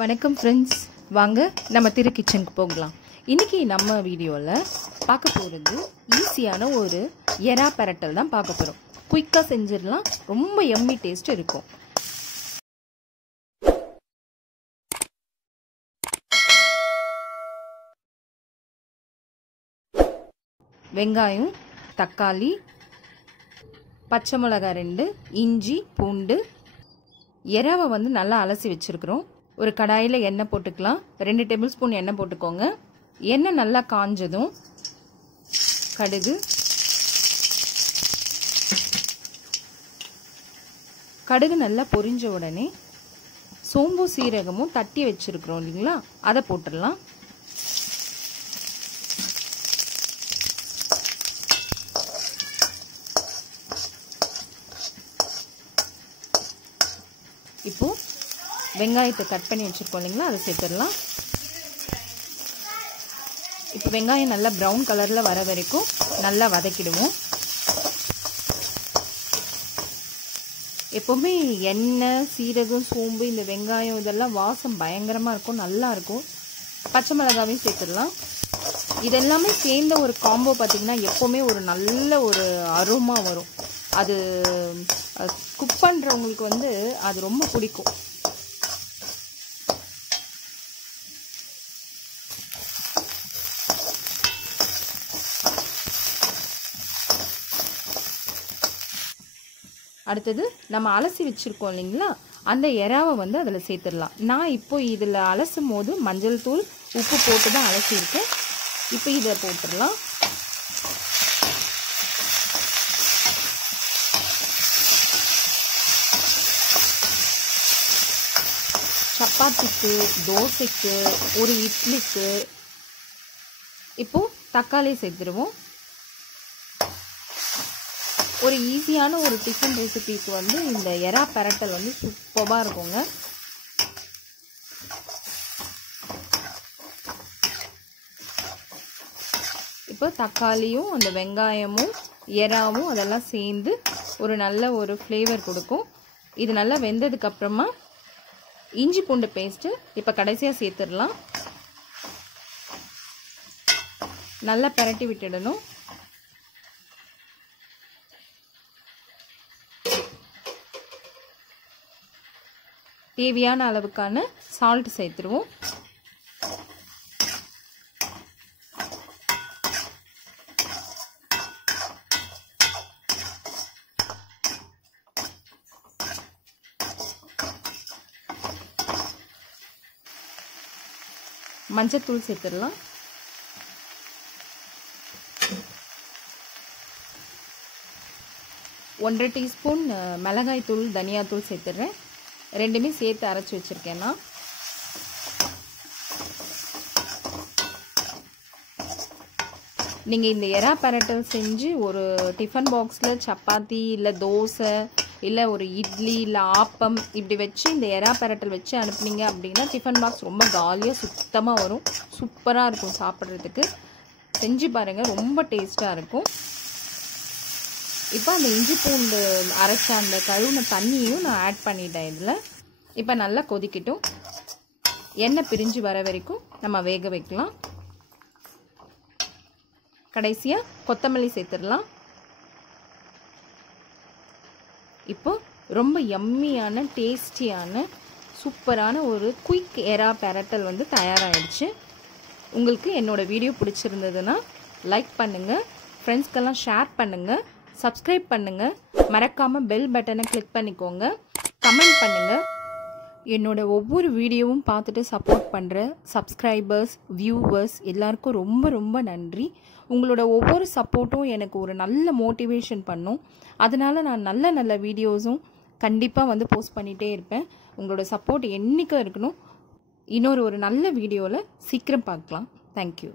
வணக்கம் ஃப்ரெண்ட்ஸ், வாங்க நம்ம திரு கிச்சனுக்கு போகலாம். இன்றைக்கி நம்ம வீடியோவில் பார்க்க போகிறது ஈஸியான ஒரு எறா பெரட்டல் தான் பார்க்க போகிறோம். குயிக்காக செஞ்சிடலாம், ரொம்ப எம்மி டேஸ்ட் இருக்கும். வெங்காயம், தக்காளி, பச்சை மிளகாய் 2, இஞ்சி, பூண்டு, எறாவை வந்து நல்லா அலசி வச்சுருக்குறோம். ஒரு கடாயில் எண்ணெய் போட்டுக்கலாம். 2 டேபிள் ஸ்பூன் எண்ணெய் போட்டுக்கோங்க. எண்ணெய் நல்லா காஞ்சதும் கடுகு நல்லா பொரிஞ்ச உடனே சோம்பு சீரகமும் தட்டி வச்சுருக்குறோம் இல்லைங்களா, அதை போட்டுடலாம். இப்போ வெங்காயத்தை கட் பண்ணி வச்சுருக்கோம் இல்லைங்களா, அதை சேர்த்துடலாம். இப்போ வெங்காயம் நல்லா ப்ரௌன் கலரில் வர வரைக்கும் நல்லா வதக்கிடுவோம். எப்போவுமே எண்ணெய், சீரகம், சோம்பு, இந்த வெங்காயம் இதெல்லாம் வாசம் பயங்கரமாக இருக்கும், நல்லா இருக்கும். பச்சை மிளகாவையும் சேர்த்துடலாம். இதெல்லாமே சேர்ந்த ஒரு காம்போ பார்த்திங்கன்னா எப்போவுமே ஒரு நல்ல ஒரு அரோமா வரும். அது குக் பண்ணுறவங்களுக்கு வந்து அது ரொம்ப பிடிக்கும். அடுத்தது நம்ம அலசி வச்சுருக்கோம் இல்லைங்களா, அந்த எறாவை வந்து அதில் சேர்த்துடலாம். நான் இப்போ இதில் அலசும் போது மஞ்சள் தூள், உப்பு போட்டு தான் அலசியிருக்கேன். இப்போ இதை போட்டுடலாம். சப்பாத்திக்கு, தோசைக்கு, ஒரு இட்லிக்கு. இப்போது தக்காளி சேர்த்துருவோம். ஒரு ஈஸியான ஒரு டிஃபன் ரெசிபிக்கு வந்து இந்த எறா பெரட்டல் வந்து சூப்பராக இருக்குங்க. இப்போ தக்காளியும் அந்த வெங்காயமும் எறாவும் அதெல்லாம் சேர்ந்து ஒரு நல்ல ஒரு ஃப்ளேவர் கொடுக்கும். இது நல்லா வெந்ததுக்கப்புறமா இஞ்சி பூண்டு பேஸ்ட்டு இப்போ கடைசியாக சேர்த்துடலாம். நல்லா பெரட்டி விட்டுடணும். தேவையான அளவுக்கான சால்ட் சேர்த்துருவோம். மஞ்சத்தூள் சேர்த்துடலாம். ஒன்றரை டீஸ்பூன் மிளகாய் தூள், தனியாத்தூள் சேர்த்துடுறேன். ரெண்டுமே சேர்த்து அரைச்சி வச்சுருக்கேன்னா. நீங்கள் இந்த எறா பெரட்டல் செஞ்சு ஒரு டிஃபன் பாக்ஸில் சப்பாத்தி இல்லை தோசை இல்லை ஒரு இட்லி இல்லை ஆப்பம் இப்படி வச்சு இந்த எறா பெரட்டல் வச்சு அனுப்புனீங்க அப்படின்னா டிஃபன் பாக்ஸ் ரொம்ப காலியாக சுத்தமாக வரும். சூப்பராக இருக்கும் சாப்பிட்றதுக்கு. செஞ்சு பாருங்கள், ரொம்ப டேஸ்ட்டாக இருக்கும். இப்போ அந்த இஞ்சி பூண்டு அரைச்ச அந்த கழுவுன தண்ணியும் நான் ஆட் பண்ணிட்டேன் இதில். இப்போ நல்லா கொதிக்கட்டும். எண்ணெய் பிரிஞ்சு வர வரைக்கும் நம்ம வேக வைக்கலாம். கடைசியாக கொத்தமல்லி சேர்த்துடலாம். இப்போ ரொம்ப யம்மியான, டேஸ்டியான, சூப்பரான ஒரு குயிக் எறா பெரட்டல் வந்து தயாராகிடுச்சு. உங்களுக்கு என்னோடய வீடியோ பிடிச்சிருந்ததுன்னா லைக் பண்ணுங்கள், ஃப்ரெண்ட்ஸ்க்கெல்லாம் ஷேர் பண்ணுங்கள், சப்ஸ்கிரைப் பண்ணுங்கள், மறக்காமல் பெல் பட்டனை கிளிக் பண்ணிக்கோங்க, கமெண்ட் பண்ணுங்கள். என்னோட ஒவ்வொரு வீடியோவும் பார்த்துட்டு சப்போர்ட் பண்ணுற சப்ஸ்கிரைபர்ஸ், வியூவர்ஸ் எல்லாருக்கும் ரொம்ப ரொம்ப நன்றி. உங்களோட ஒவ்வொரு சப்போர்ட்டும் எனக்கு ஒரு நல்ல மோட்டிவேஷன் பண்ணும். அதனால் நான் நல்ல நல்ல வீடியோஸும் கண்டிப்பாக வந்து போஸ்ட் பண்ணிகிட்டே இருப்பேன். உங்களோட சப்போர்ட் என்றைக்கும் இருக்கணும். இன்னொரு நல்ல வீடியோவில் சீக்கிரம் பார்க்கலாம். தேங்க்யூ.